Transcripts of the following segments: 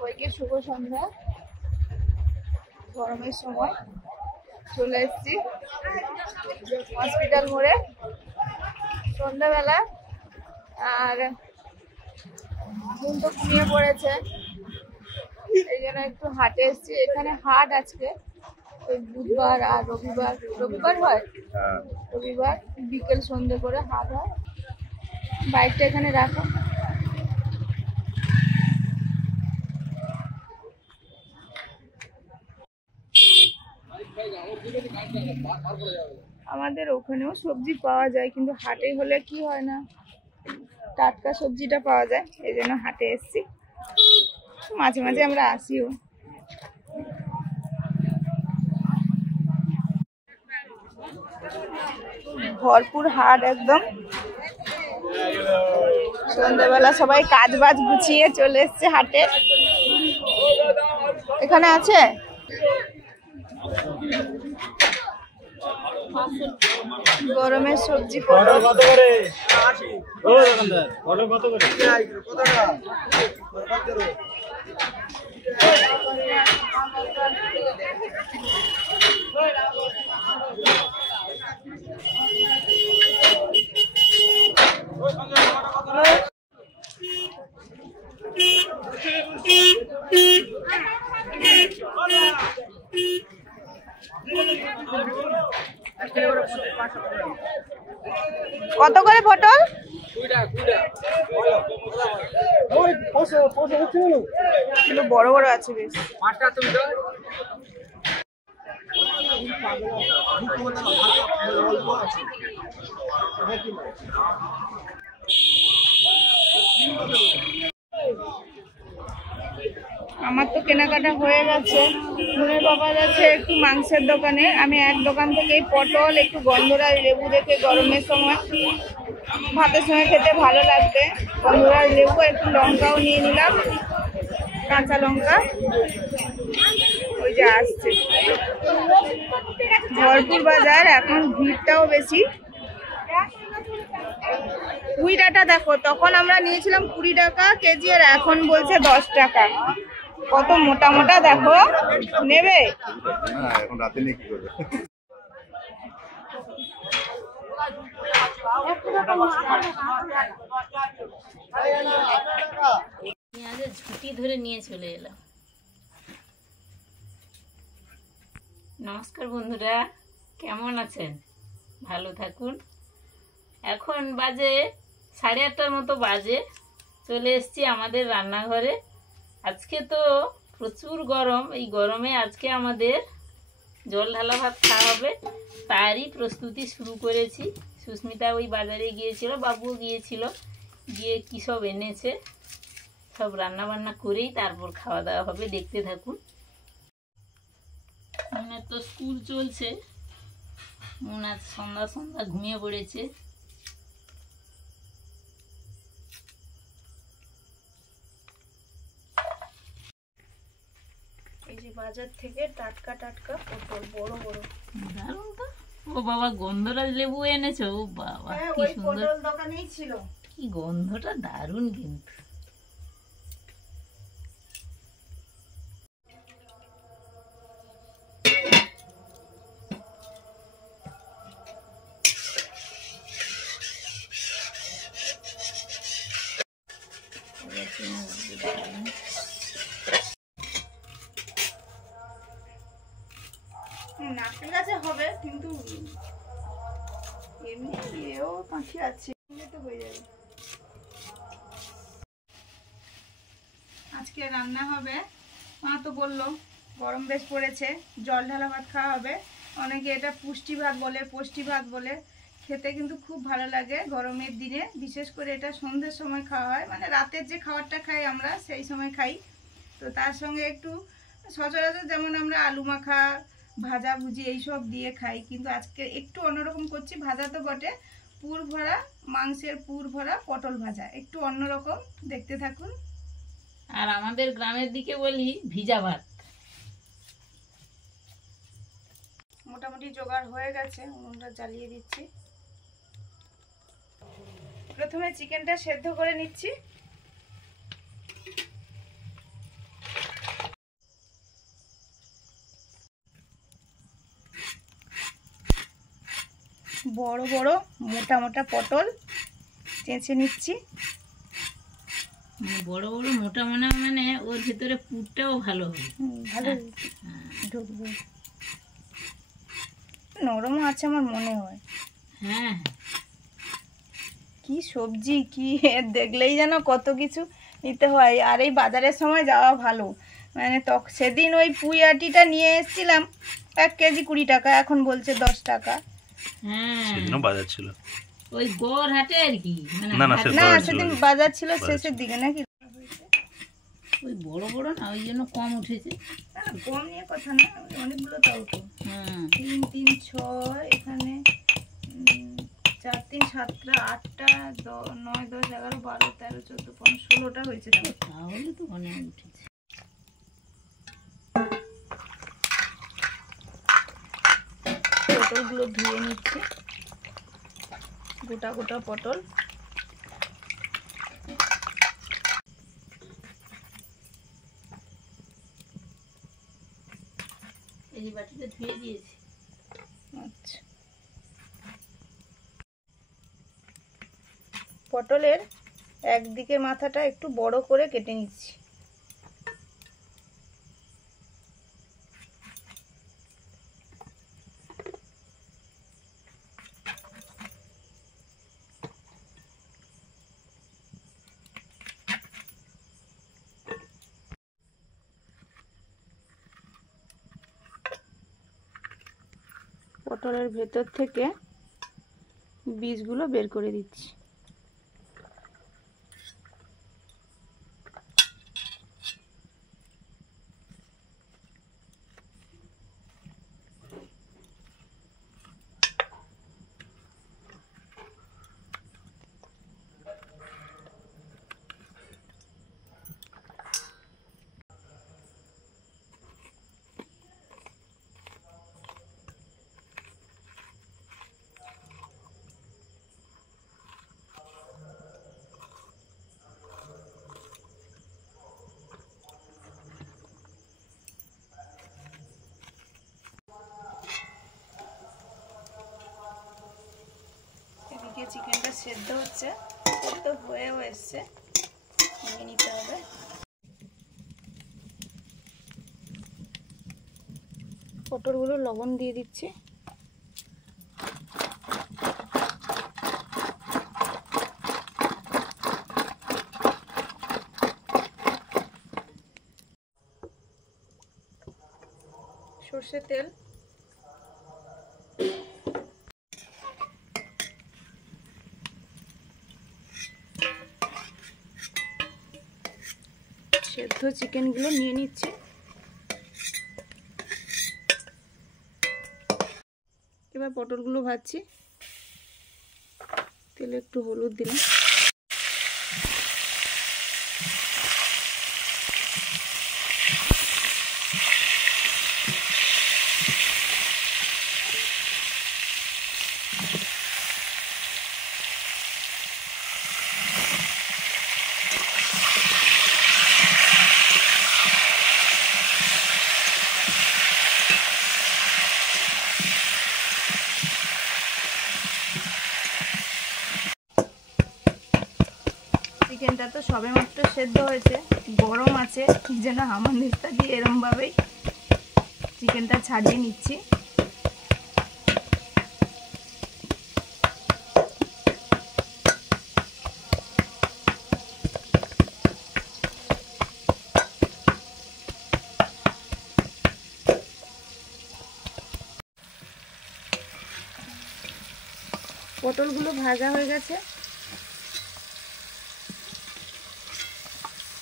সবাইকে শুভ সন্ধ্যা। গরমের সময় চলে এসেছি হসপিটাল মোড়ে সন্ধ্যাবেলা, আর ঘুম তো ঘুমিয়ে পড়েছে, এই জন্য একটু হাটে এসেছি। এখানে হাট আজকে ওই বুধবার আর রবিবার হয়, রবিবার বিকেল সন্ধ্যে করে হাট হয়। বাইকটা এখানে রাখো। আমাদের ওখানেও সবজি পাওয়া যায়, কিন্তু হাটে হলে কি হয় না, টাটকা সবজিটা পাওয়া যায়, এই জন্য হাটে এসছি। মাঝে মাঝে আমরা আসিও। ভরপুর হাট একদম। সন্ধ্যাবেলা সবাই কাজ বাজ গুছিয়ে চলে এসছে হাটে। এখানে আছে গরমের সবজি। কত করে পটল? বড় বড় আছে বেশ। আমার তো কেনাকাটা হয়ে গেছে। বোনের বাবা যাচ্ছে একটু মাংসের দোকানে। আমি এক দোকান থেকে পটল, একটু গন্ধরাজ লেবু দেখে গরমের সময় ভাতের সঙ্গে খেতে ভালো লাগবে, গন্ধরাজ লেবু, একটু লঙ্কাও নিয়ে নিলাম, কাঁচা লঙ্কা। ওই যে আসছে ভরপুর বাজার, এখন ভিড়টাও বেশি। কুইডাটা দেখো, তখন আমরা নিয়েছিলাম 20 টাকা কেজি, আর এখন বলছে 10 টাকা। কত মোটা মোটা দেখো, নেবে? এখন রাতে নিয়ে কি করবে? ঝুঁটি ধরে নিয়ে চলে এলাম। নমস্কার বন্ধুরা, কেমন আছেন? ভালো থাকুন। এখন বাজে 8:30 মতো বাজে। চলে এসেছি আমাদের রান্নাঘরে। আজকে তো প্রচুর গরম, এই গরমে আজকে আমাদের জল ঢালা ভাত খাওয়া হবে, তারই প্রস্তুতি শুরু করেছি। সুস্মিতা ওই বাজারে গিয়েছিল, বাবুও গিয়েছিল, গিয়ে কী সব এনেছে, সব রান্না বান্না করেই তারপর খাওয়া দাওয়া হবে। দেখতে থাকুন। মনের তো স্কুল চলছে, মন আজ সন্ধ্যা সন্ধ্যা ঘুমিয়ে পড়েছে। এই যে বাজার থেকে টাটকা টাটকা পটল, বড় বড়, দারুণ তো। ও বাবা, গন্ধরাজ লেবু এনেছো? ও বাবা, কি সুন্দর। পটল দোকানেই ছিল। কি গন্ধটা দারুণ কিন্তু। নারকেল গাছে হবে, কিন্তু এমনি এও পাখি আছে, তো হয়ে যাবে। আজকে রান্না হবে, মা তো বললো গরম বেশ পড়েছে, জল ঢালা ভাত খাওয়া হবে। অনেকে এটা পুষ্টি ভাত বলে, পুষ্টি ভাত বলে। খেতে কিন্তু খুব ভালো লাগে গরমের দিনে, বিশেষ করে এটা সন্ধ্যের সময় খাওয়া হয়, মানে রাতের যে খাবারটা খাই আমরা সেই সময় খাই। তো তার সঙ্গে একটু সচরাচর যেমন আমরা আলু মাখা, ভাজা ভুজি এইসব দিয়ে খাই, কিন্তু আজকে একটু অন্যরকম করছি। ভাজা তো বটে, পুর ভরা মাংসের পুর ভরা পটল ভাজা, একটু অন্যরকম। দেখতে থাকুন। আর আমাদের গ্রামের দিকে বলি ভিজা ভাত। মোটামুটি জোগাড় হয়ে গেছে, উনুনটা জ্বালিয়ে দিচ্ছি। প্রথমে চিকেনটা সেদ্ধ করে নিচ্ছি। বড় বড় মোটা মোটা পটল চেঁচে নিচ্ছি। মানে বড় বড় মোটা মোটা, মানে ওর ভেতরে পুরটাও ভালো হবে। ভালো ঢুকবে, নরমও আছে আমার মনে হয়। হ্যাঁ, কি সবজি, কি দেখলেই যেন কত কিছু নিতে হয়। আর এই বাজারের সময় যাওয়া ভালো, মানে সেদিন ওই পুঁই আটিটা নিয়ে এসেছিলাম 1 কেজি 20 টাকা, এখন বলছে 10 টাকা। হ্যাঁ, সেদিনও বাজার ছিল। ওই গড় হাটে আর কি, মানে না, না, হাট- না বাজার ছিল। সেদিন বাজার ছিল বাজার শেষের ছিল। দিকে নাকি। ওই বড় বড় না, ওই জন্য কম উঠেছে। না, কম নিয়ে কথা না, অনেকগুলো তাও তো। হুম, 3 3 6 এখানে 4 3 7 8টা 9 10 11 12 13 14 15 16টা হয়েছে। তাহলে তো অনেক উঠেছে। পটলগুলো ধুয়ে নিচ্ছি, গোটা গোটা পটল। এই যে বাটিটা ধুয়ে দিয়েছি। আচ্ছা, পটলের একদিকের মাথাটা একটু বড় করে কেটে নিচ্ছি। পটলের ভেতর থেকে বীজগুলো বের করে দিচ্ছি। এদিকে চিকেনটা সেদ্ধ হচ্ছে, সেদ্ধ হয়েও এসছে, নিয়ে নিতে হবে। পটলগুলো লবণ দিয়ে দিচ্ছি। সর্ষের তেল, সেদ্ধ চিকেনগুলো নিয়ে নিচ্ছি। এবার পটলগুলো ভাজছি, তেলে একটু হলুদ দিলাম। চিকেনটা তো সবেমাত্র সেদ্ধ হয়েছে, গরম আছে, কি যেন হামানদিস্তা দিয়ে এরমভাবেই চিকেনটা ছাড়িয়ে নিচ্ছি। পটলগুলো ভাজা হয়ে গেছে,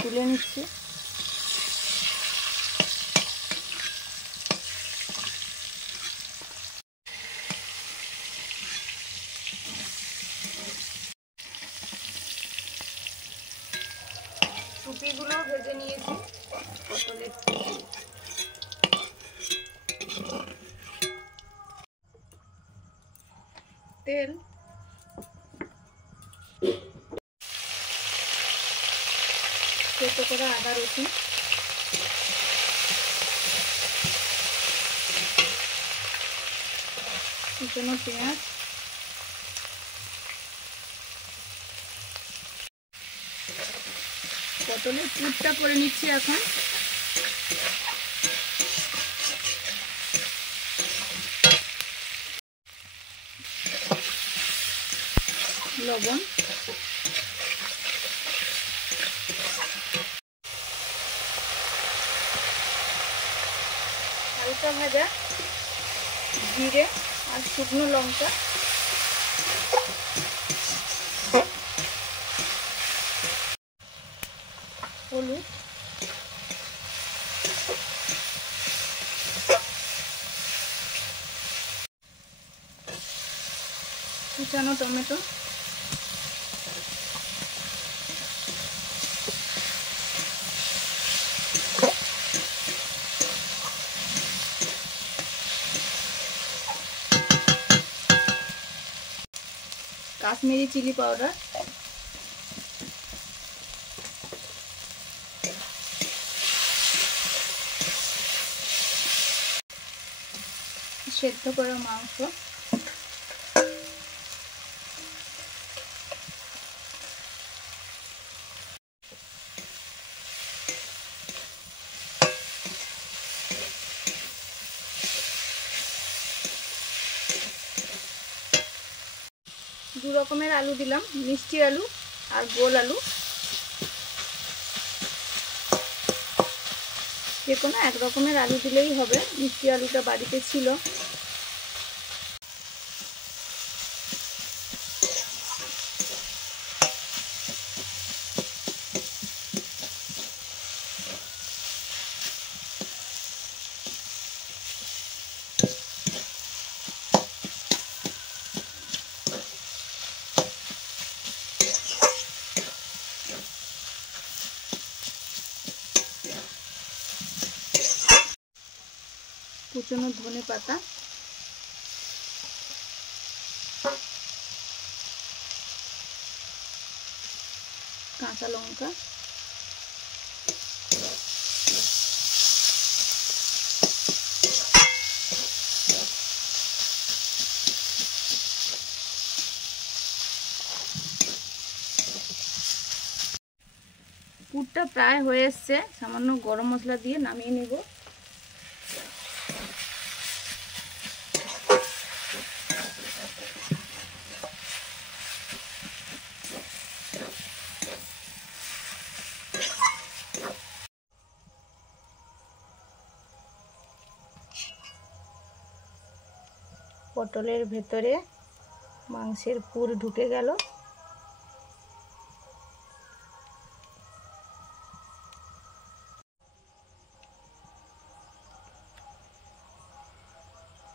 তুলে নিচ্ছি। টুপিগুলো ভেজে নিয়েছি, পটলের টুপি। তেল, থেতো করা আদা রসুন, কুচনো পেঁয়াজ, পটলের পুরটা করে নিচ্ছি এখন। লবণ, হালকা ভাজা জিরে আর শুকনো লঙ্কা, হলুদ, কুচানো টমেটো, কাশ্মীরি চিলি পাউডার, সেদ্ধ করা মাংস, দু রকমের আলু দিলাম, মিষ্টি আলু আর গোল আলু। যে কোনো এক রকমের আলু দিলেই হবে, মিষ্টি আলুটা বাড়িতে ছিল। কুচনো ধনে পাতা, কাঁচা লঙ্কা, পুরটা প্রায় হয়ে এসছে, সামান্য গরম মশলা দিয়ে নামিয়ে নেব। পটলের ভেতরে মাংসের পুর ঢুকে গেল।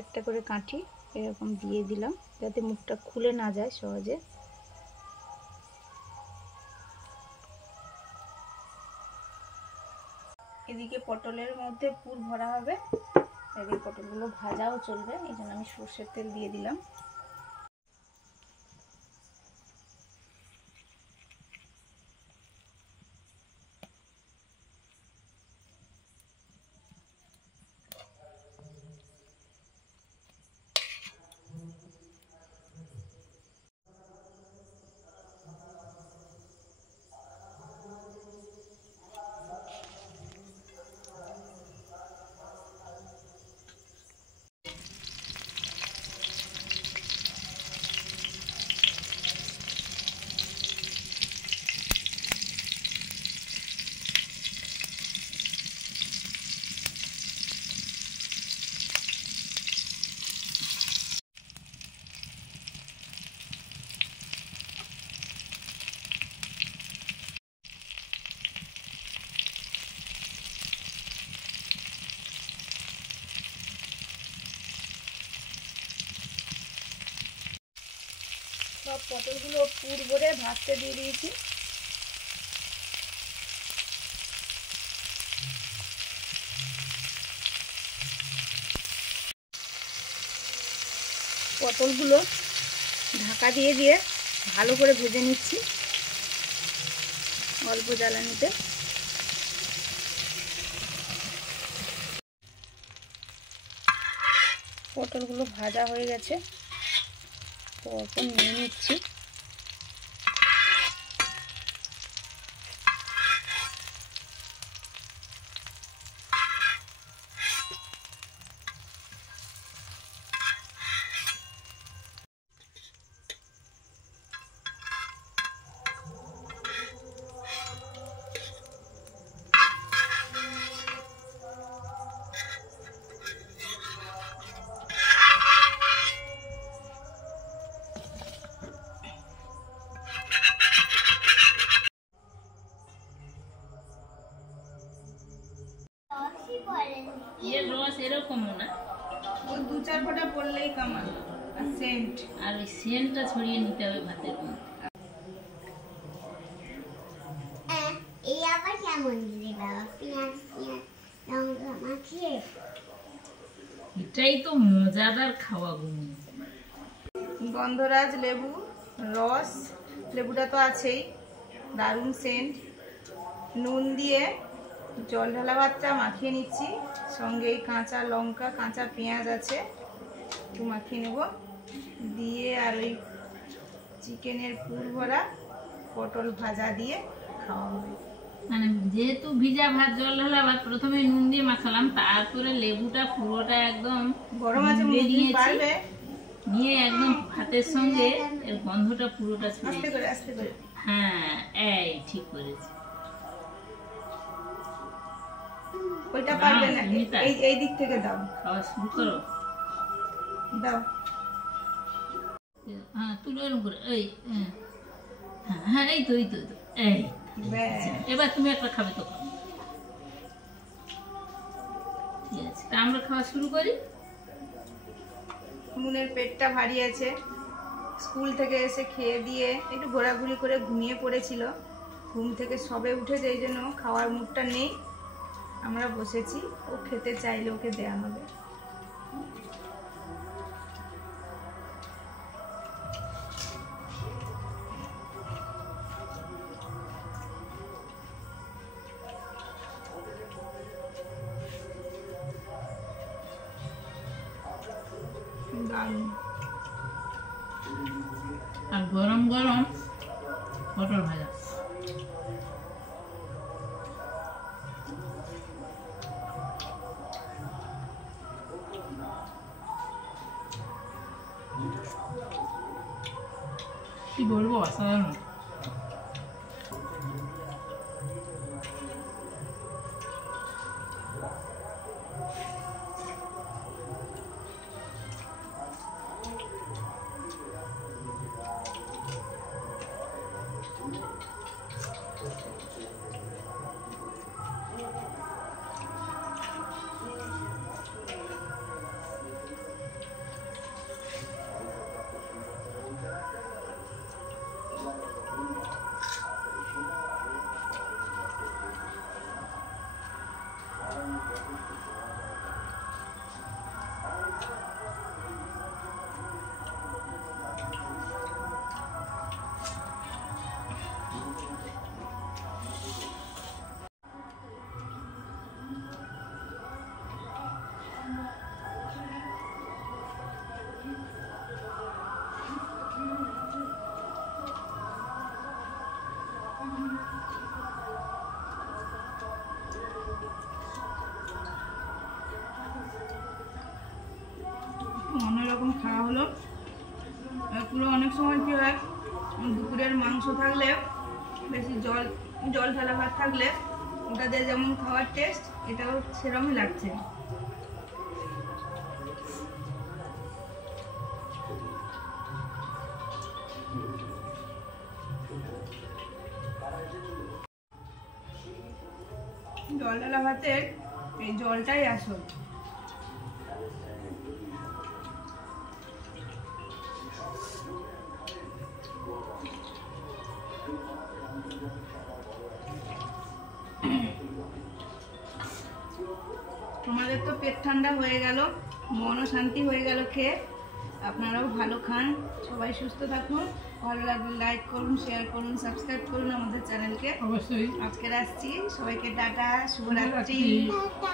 একটা করে কাঠি এরকম দিয়ে দিলাম যাতে মুখটা খুলে না যায় সহজে। এদিকে পটলের মধ্যে পুর ভরা হবে, এদিকে পটলগুলো ভাজাও চলবে, এই জন্য আমি সর্ষের তেল দিয়ে দিলাম। সব পটলগুলো পুর ভরে ভাজতে দিয়ে দিয়েছি। পটলগুলো ঢাকা দিয়ে দিয়ে ভালো করে ভেজে নিচ্ছি অল্প জ্বালানিতে। পটলগুলো ভাজা হয়ে গেছে, তো এখন নিয়ে নিচ্ছি। এর রস এরকমও না, ও 2-4 ফোঁটা পড়লেই কামাল। আর সেন্ট, আর ওই সেন্টটা ছড়িয়ে নিতে হবে ভাতের মধ্যে। এই আবার কেমন দিলে বাবা? পেঁয়াজ পেঁয়াজ লঙ্কা মাখিয়ে। এটাই তো মজাদার খাওয়া গুণ। গন্ধরাজ লেবু রস, লেবুটা তো আছেই, দারুণ সেন্ট। নুন দিয়ে জল ঢালা ভাতটা মাখিয়ে নিচ্ছি, সঙ্গে এই কাঁচা লঙ্কা কাঁচা পেঁয়াজ আছে, একটু মাখিয়ে নেব দিয়ে, আর ওই চিকেনের পুর ভরা পটল ভাজা দিয়ে খাওয়া হবে। মানে যেহেতু ভিজা ভাত জল ঢালা ভাত, প্রথমে নুন দিয়ে মাখালাম, তারপরে লেবুটা পুরোটা একদম গরম আছে, নিয়ে মুখে নিয়েছি, পারবে? নিয়ে একদম ভাতের সঙ্গে এর গন্ধটা পুরোটা ছড়িয়ে। আস্তে করে আস্তে করে। হ্যাঁ, এই ঠিক করেছি। ওইটা পারবে না, সুমিতা। এই দিক থেকে দাও, খাওয়া শুরু করো। দাও। হ্যাঁ, তুলো এরকম করে, এই হ্যাঁ হ্যাঁ, এই তো এই তো এই তো, এই। ব্যাস। এবার তুমি একটা খাবে তো খাও। ঠিক আছে, তা আমরা খাওয়া শুরু করি। মুনের পেটটা ভারী আছে, স্কুল থেকে এসে খেয়ে দিয়ে একটু ঘোরাঘুরি করে ঘুমিয়ে পড়েছিল, ঘুম থেকে সবে উঠেছে, এই জন্য খাওয়ার মুডটা নেই। আমরা বসেছি, ও খেতে চাইলে ওকে দেয়া হবে। দারুণ। আর গরম গরম পটল ভাজা। কি বলবো, অসাধারণ। অন্যরকম খাওয়া হলো। পুরো অনেক সময় কি হয়, দুপুরের মাংস থাকলে, বেশি জল ঢালা ভাত থাকলে ওটাতে যেমন খাওয়ার টেস্ট, এটাও সেরকমই লাগছে। জল ঢালা ভাতের এই জলটাই আসল। তোমাদের তো পেট ঠান্ডা হয়ে গেল, মনও শান্তি হয়ে গেল খেয়ে। আপনারাও ভালো খান, সবাই সুস্থ থাকুন। ভালো লাগলে লাইক করুন, শেয়ার করুন, সাবস্ক্রাইব করুন আমাদের চ্যানেলকে। অবশ্যই। আজকে আসছি, সবাইকে টাটা, শুভরাত্রি। টাটা।